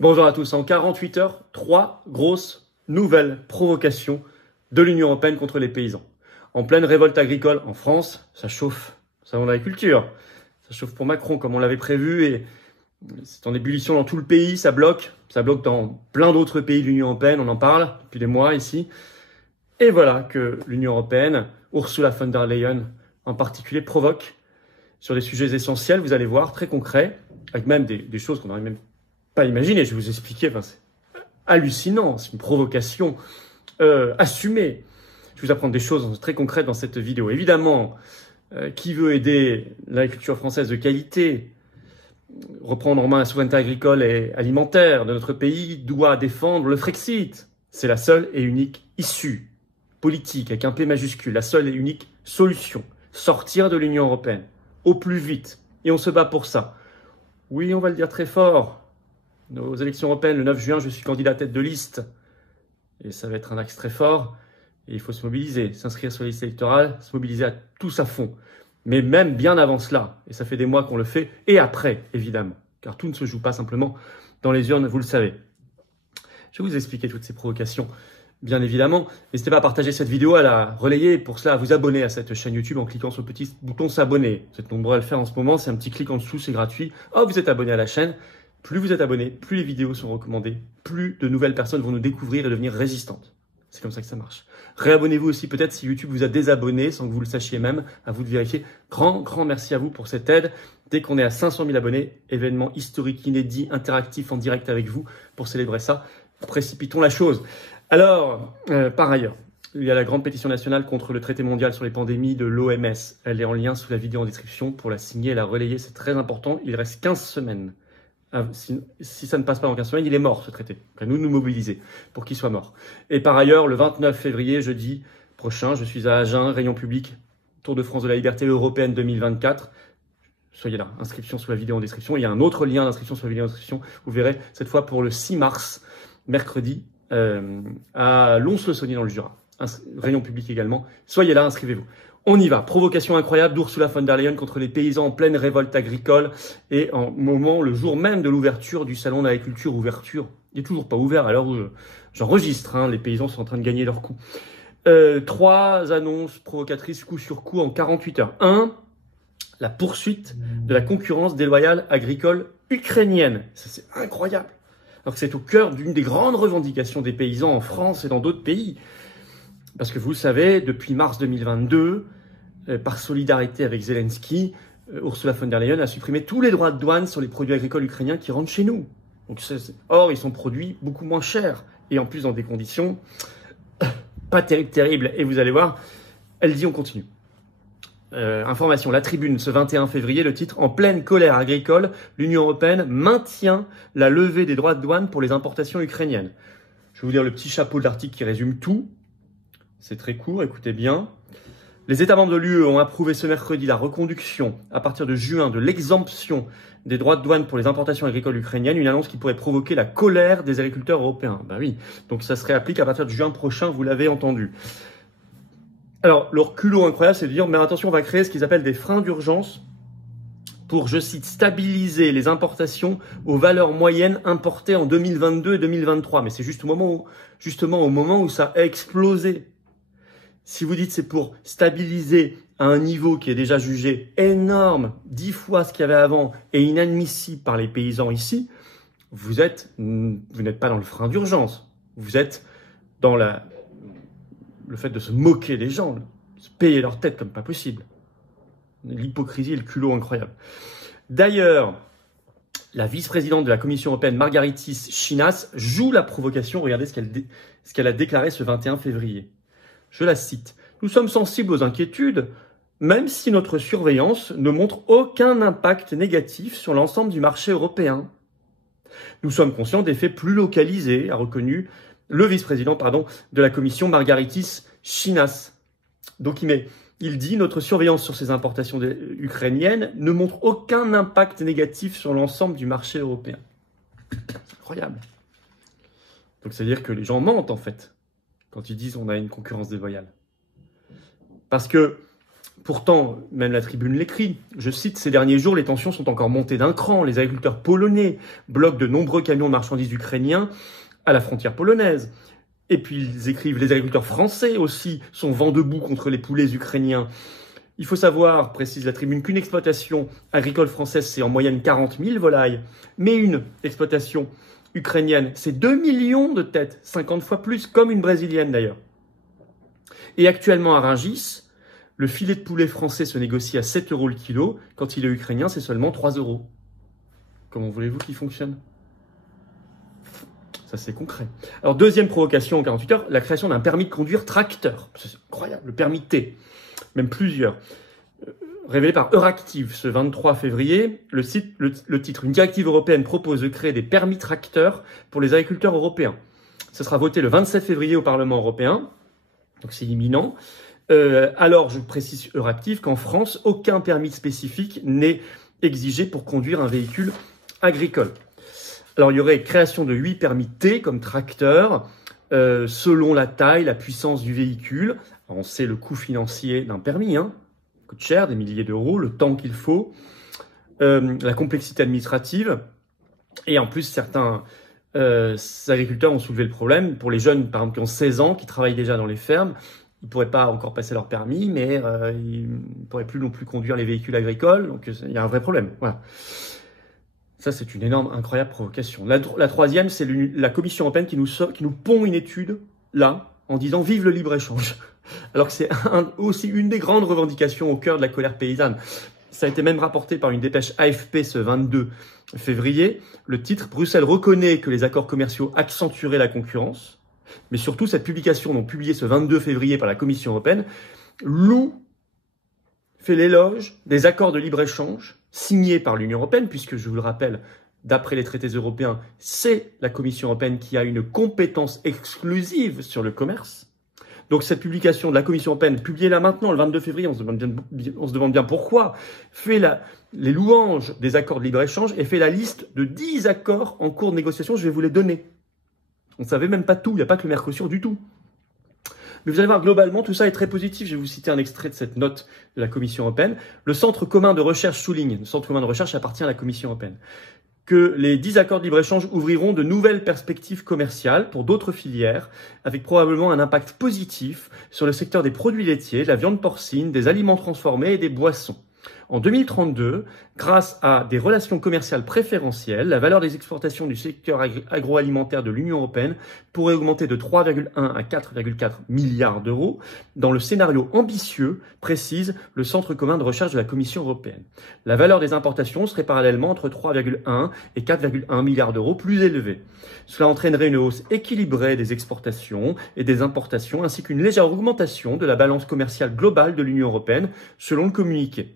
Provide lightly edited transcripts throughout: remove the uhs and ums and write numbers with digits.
Bonjour à tous. En 48 heures, 3 grosses nouvelles provocations de l'Union européenne contre les paysans. En pleine révolte agricole en France, ça chauffe, salon de l'agriculture. Ça chauffe pour Macron comme on l'avait prévu et c'est en ébullition dans tout le pays, ça bloque dans plein d'autres pays de l'Union européenne, on en parle depuis des mois ici. Et voilà que l'Union européenne, Ursula von der Leyen en particulier, provoque sur des sujets essentiels, vous allez voir, très concrets, avec même des choses qu'on n'aurait même pas imaginé. Je vais vous expliquer, c'est hallucinant, c'est une provocation assumée. Je vais vous apprendre des choses très concrètes dans cette vidéo. Évidemment, qui veut aider l'agriculture française de qualité, reprendre en main la souveraineté agricole et alimentaire de notre pays, doit défendre le Frexit. C'est la seule et unique issue politique, avec un P majuscule, la seule et unique solution. Sortir de l'Union européenne, au plus vite. Et on se bat pour ça. Oui, on va le dire très fort. Nos élections européennes, le 9 juin, je suis candidat tête de liste. Et ça va être un axe très fort. Et il faut se mobiliser, s'inscrire sur la liste électorale, se mobiliser à tous à fond. Mais même bien avant cela, et ça fait des mois qu'on le fait, et après, évidemment. Car tout ne se joue pas simplement dans les urnes, vous le savez. Je vais vous expliquer toutes ces provocations, bien évidemment. N'hésitez pas à partager cette vidéo, à la relayer, pour cela à vous abonner à cette chaîne YouTube en cliquant sur le petit bouton s'abonner. Vous êtes nombreux à le faire en ce moment, c'est un petit clic en dessous, c'est gratuit. Oh, vous êtes abonné à la chaîne. Plus vous êtes abonné, plus les vidéos sont recommandées, plus de nouvelles personnes vont nous découvrir et devenir résistantes. C'est comme ça que ça marche. Réabonnez-vous aussi peut-être si YouTube vous a désabonné sans que vous le sachiez même, à vous de vérifier. Grand merci à vous pour cette aide. Dès qu'on est à 500 000 abonnés, événement historique, inédit, interactif en direct avec vous pour célébrer ça. Précipitons la chose. Alors, par ailleurs, il y a la grande pétition nationale contre le traité mondial sur les pandémies de l'OMS. Elle est en lien sous la vidéo en description pour la signer et la relayer. C'est très important. Il reste 15 semaines. Si ça ne passe pas dans 15 semaines, il est mort ce traité. À nous de nous mobiliser pour qu'il soit mort. Et par ailleurs, le 29 février, jeudi prochain, je suis à Agen, réunion publique, Tour de France de la liberté européenne 2024. Soyez là, inscription sous la vidéo en description. Il y a un autre lien d'inscription sous la vidéo en description. Vous verrez cette fois pour le 6 mars, mercredi, à Lons-le-Saunier dans le Jura. Réunion publique également. Soyez là, inscrivez-vous. On y va. Provocation incroyable d'Ursula von der Leyen contre les paysans en pleine révolte agricole et le jour même de l'ouverture du salon de l'agriculture, il n'est toujours pas ouvert à l'heure où j'enregistre, les paysans sont en train de gagner leur coup. 3 annonces provocatrices coup sur coup en 48 heures. 1. La poursuite de la concurrence déloyale agricole ukrainienne. Ça, c'est incroyable. Alors que c'est au cœur d'une des grandes revendications des paysans en France et dans d'autres pays. Parce que vous le savez, depuis mars 2022, par solidarité avec Zelensky, Ursula von der Leyen a supprimé tous les droits de douane sur les produits agricoles ukrainiens qui rentrent chez nous. Donc, or, ils sont produits beaucoup moins chers. Et en plus, dans des conditions pas terribles. Et vous allez voir, elle dit on continue. Information, La Tribune, ce 21 février, le titre « En pleine colère agricole, l'Union européenne maintient la levée des droits de douane pour les importations ukrainiennes ». Je vais vous lire le petit chapeau de l'article qui résume tout. C'est très court, écoutez bien. Les États membres de l'UE ont approuvé ce mercredi la reconduction à partir de juin de l'exemption des droits de douane pour les importations agricoles ukrainiennes, une annonce qui pourrait provoquer la colère des agriculteurs européens. Ben oui, donc ça serait appliqué à partir de juin prochain, vous l'avez entendu. Alors, leur culot incroyable, c'est de dire, mais attention, on va créer ce qu'ils appellent des freins d'urgence pour, je cite, stabiliser les importations aux valeurs moyennes importées en 2022 et 2023. Mais c'est justement au moment où ça a explosé. Si vous dites c'est pour stabiliser à un niveau qui est déjà jugé énorme, 10 fois ce qu'il y avait avant et inadmissible par les paysans ici, vous n'êtes pas dans le frein d'urgence. Vous êtes dans le fait de se moquer des gens, de se payer leur tête comme pas possible. L'hypocrisie et le culot incroyable. D'ailleurs, la vice-présidente de la Commission européenne, Margaritis Schinas, joue la provocation. Regardez ce qu'elle a déclaré ce 21 février. Je la cite. « Nous sommes sensibles aux inquiétudes, même si notre surveillance ne montre aucun impact négatif sur l'ensemble du marché européen. Nous sommes conscients d'effets plus localisés », a reconnu le vice-président de la Commission, Margaritis Schinas. Donc il dit « Notre surveillance sur ces importations ukrainiennes ne montre aucun impact négatif sur l'ensemble du marché européen. » C'est incroyable. Donc ça veut dire que les gens mentent en fait quand ils disent on a une concurrence déloyale. Parce que Pourtant, même la Tribune l'écrit, je cite, « Ces derniers jours, les tensions sont encore montées d'un cran. Les agriculteurs polonais bloquent de nombreux camions de marchandises ukrainiens à la frontière polonaise. » Et puis ils écrivent, les agriculteurs français aussi sont vent debout contre les poulets ukrainiens. Il faut savoir, précise la Tribune, qu'une exploitation agricole française, c'est en moyenne 40 000 volailles. Mais une exploitation ukrainienne, c'est 2 millions de têtes, 50 fois plus, comme une brésilienne d'ailleurs. Et actuellement à Rungis, le filet de poulet français se négocie à 7 € le kilo. Quand il est ukrainien, c'est seulement 3 €. Comment voulez-vous qu'il fonctionne ? Ça, c'est concret. Alors, deuxième provocation en 48 heures, la création d'un permis de conduire tracteur. C'est incroyable, le permis T, même plusieurs. Révélé par Euractiv ce 23 février, le titre « Une directive européenne propose de créer des permis tracteurs pour les agriculteurs européens ». Ce sera voté le 27 février au Parlement européen, donc c'est imminent. Alors, je précise Euractiv qu'en France, aucun permis spécifique n'est exigé pour conduire un véhicule agricole. Alors, il y aurait création de 8 permis T comme tracteur, selon la taille, la puissance du véhicule. Alors, on sait le coût financier d'un permis, hein. Ça coûte cher, des milliers d'euros, le temps qu'il faut, la complexité administrative. Et en plus, certains agriculteurs ont soulevé le problème. Pour les jeunes, par exemple, qui ont 16 ans, qui travaillent déjà dans les fermes, ils ne pourraient pas encore passer leur permis, mais ils ne pourraient plus non plus conduire les véhicules agricoles. Donc, il y a un vrai problème. Voilà. Ça, c'est une énorme, incroyable provocation. La troisième, c'est la Commission européenne qui nous pond une étude, là, en disant « Vive le libre-échange ». Alors que c'est aussi une des grandes revendications au cœur de la colère paysanne. Ça a été même rapporté par une dépêche AFP ce 22 février. Le titre « Bruxelles reconnaît que les accords commerciaux accentueraient la concurrence ». Mais surtout, cette publication, donc publiée ce 22 février par la Commission européenne, fait l'éloge des accords de libre-échange signés par l'Union européenne, puisque, je vous le rappelle, d'après les traités européens, c'est la Commission européenne qui a une compétence exclusive sur le commerce. Donc cette publication de la Commission européenne, publiée là maintenant, le 22 février, on se demande bien pourquoi, fait les louanges des accords de libre-échange et fait la liste de 10 accords en cours de négociation. Je vais vous les donner. On ne savait même pas tout, il n'y a pas que le Mercosur du tout. Mais vous allez voir, globalement, tout ça est très positif. Je vais vous citer un extrait de cette note de la Commission européenne. Le Centre commun de recherche souligne, le Centre commun de recherche appartient à la Commission européenne, que les 10 accords de libre-échange ouvriront de nouvelles perspectives commerciales pour d'autres filières, avec probablement un impact positif sur le secteur des produits laitiers, de la viande porcine, des aliments transformés et des boissons. En 2032, grâce à des relations commerciales préférentielles, la valeur des exportations du secteur agroalimentaire de l'Union européenne pourrait augmenter de 3,1 à 4,4 milliards d'euros dans le scénario ambitieux, précise le Centre commun de recherche de la Commission européenne. La valeur des importations serait parallèlement entre 3,1 et 4,1 milliards d'euros plus élevée. Cela entraînerait une hausse équilibrée des exportations et des importations, ainsi qu'une légère augmentation de la balance commerciale globale de l'Union européenne, selon le communiqué.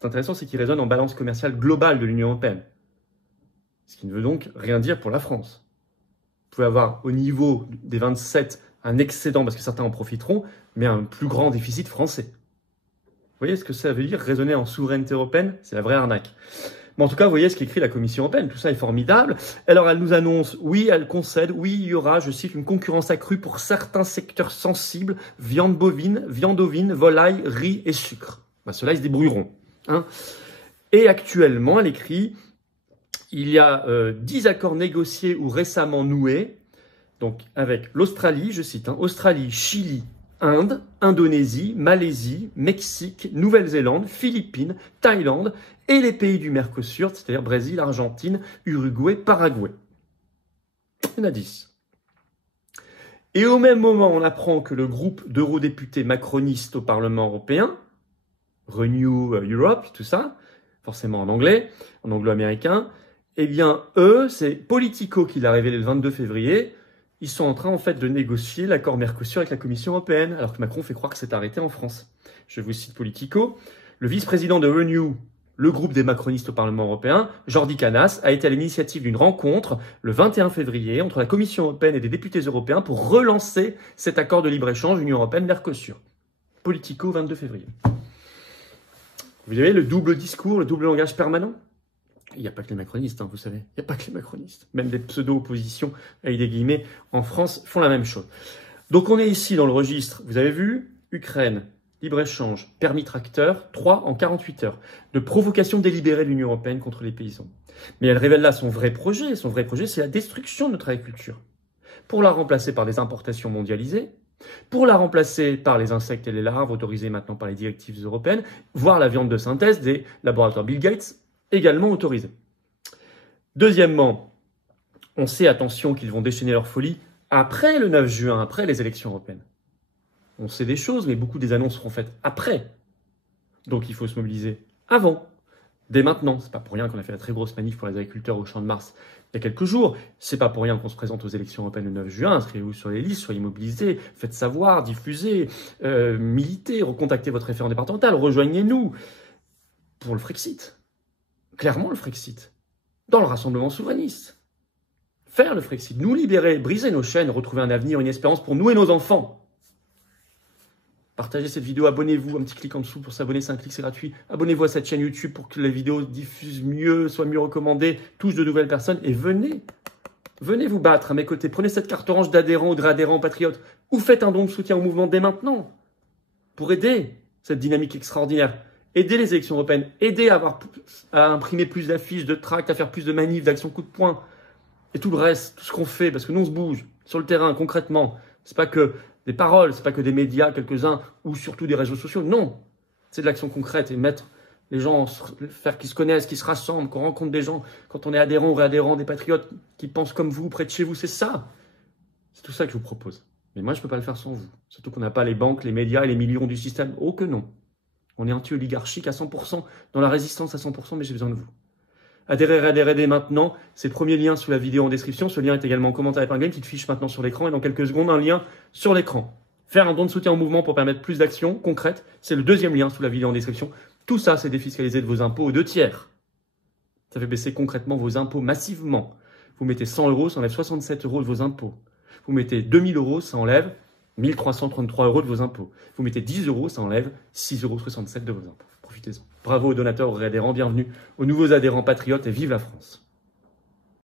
C'est intéressant, c'est qu'il résonne en balance commerciale globale de l'Union européenne. Ce qui ne veut donc rien dire pour la France. Vous pouvez avoir au niveau des 27 un excédent, parce que certains en profiteront, mais un plus grand déficit français. Vous voyez ce que ça veut dire, raisonner en souveraineté européenne? C'est la vraie arnaque. Mais en tout cas, vous voyez ce qu'écrit la Commission européenne. Tout ça est formidable. Alors, elle nous annonce, oui, elle concède, oui, il y aura, je cite, une concurrence accrue pour certains secteurs sensibles, viande bovine, viande ovine, volaille, riz et sucre. Ben, ceux-là, ils se débrouilleront. Hein. Et actuellement, elle écrit, il y a 10 accords négociés ou récemment noués, donc avec l'Australie, je cite, Australie, Chili, Inde, Indonésie, Malaisie, Mexique, Nouvelle-Zélande, Philippines, Thaïlande et les pays du Mercosur, c'est-à-dire Brésil, Argentine, Uruguay, Paraguay. Il y en a 10. Et au même moment, on apprend que le groupe d'eurodéputés macronistes au Parlement européen, Renew Europe, tout ça, forcément en anglais, en anglo-américain, eh bien, eux, c'est Politico qui l'a révélé le 22 février, ils sont en train, en fait, de négocier l'accord Mercosur avec la Commission européenne, alors que Macron fait croire que c'est arrêté en France. Je vous cite Politico. Le vice-président de Renew, le groupe des macronistes au Parlement européen, Jordi Canas, a été à l'initiative d'une rencontre le 21 février entre la Commission européenne et des députés européens pour relancer cet accord de libre-échange Union européenne-Mercosur. Politico, 22 février. Vous avez le double discours, le double langage permanent? Il n'y a pas que les macronistes, vous savez. Il n'y a pas que les macronistes. Même des pseudo-oppositions, avec des guillemets, en France, font la même chose. Donc on est ici dans le registre, vous avez vu, Ukraine, libre-échange, permis tracteur, 3 en 48 heures, de provocation délibérée de l'Union européenne contre les paysans. Mais elle révèle là son vrai projet. Son vrai projet, c'est la destruction de notre agriculture. Pour la remplacer par des importations mondialisées, pour la remplacer par les insectes et les larves autorisés maintenant par les directives européennes, voire la viande de synthèse des laboratoires Bill Gates également autorisée. Deuxièmement, on sait, attention, qu'ils vont déchaîner leur folie après le 9 juin, après les élections européennes. On sait des choses, mais beaucoup des annonces seront faites après. Donc il faut se mobiliser avant, dès maintenant. C'est pas pour rien qu'on a fait la très grosse manif pour les agriculteurs au Champ de Mars il y a quelques jours. C'est pas pour rien qu'on se présente aux élections européennes le 9 juin. Inscrivez-vous sur les listes, soyez mobilisés, faites savoir, diffusez, militez, recontactez votre référent départemental, rejoignez-nous pour le Frexit. Clairement le Frexit. Dans le rassemblement souverainiste. Faire le Frexit, nous libérer, briser nos chaînes, retrouver un avenir, une espérance pour nous et nos enfants. Partagez cette vidéo, abonnez-vous, un petit clic en dessous pour s'abonner, c'est un clic, c'est gratuit. Abonnez-vous à cette chaîne YouTube pour que les vidéos diffusent mieux, soient mieux recommandées, touchent de nouvelles personnes et venez vous battre à mes côtés. Prenez cette carte orange d'adhérent ou de réadhérent patriote ou faites un don de soutien au mouvement dès maintenant pour aider cette dynamique extraordinaire. Aider les élections européennes, aider à imprimer plus d'affiches, de tracts, à faire plus de manifs, d'actions coup de poing et tout le reste, tout ce qu'on fait, parce que nous on se bouge sur le terrain concrètement. C'est pas que des paroles, c'est pas que des médias, quelques-uns, ou surtout des réseaux sociaux. Non, c'est de l'action concrète et mettre les gens, faire qu'ils se connaissent, qu'ils se rassemblent, qu'on rencontre des gens, quand on est adhérent ou réadhérent, des patriotes qui pensent comme vous, près de chez vous, c'est ça. C'est tout ça que je vous propose. Mais moi, je ne peux pas le faire sans vous. Surtout qu'on n'a pas les banques, les médias et les millions du système. Oh que non. On est anti-oligarchique à 100%, dans la résistance à 100%, mais j'ai besoin de vous. Adhérez dès maintenant. C'est le premier lien sous la vidéo en description. Ce lien est également en commentaire épinglé, une petite fiche maintenant sur l'écran et dans quelques secondes, un lien sur l'écran. Faire un don de soutien au mouvement pour permettre plus d'actions concrètes, c'est le deuxième lien sous la vidéo en description. Tout ça, c'est défiscaliser de vos impôts aux 2/3. Ça fait baisser concrètement vos impôts massivement. Vous mettez 100 €, ça enlève 67 € de vos impôts. Vous mettez 2000 €, ça enlève 1333 € de vos impôts. Vous mettez 10 €, ça enlève 6,67 € de vos impôts. Profitez-en. Bravo aux donateurs, aux réadhérents, bienvenue aux nouveaux adhérents patriotes et vive la France.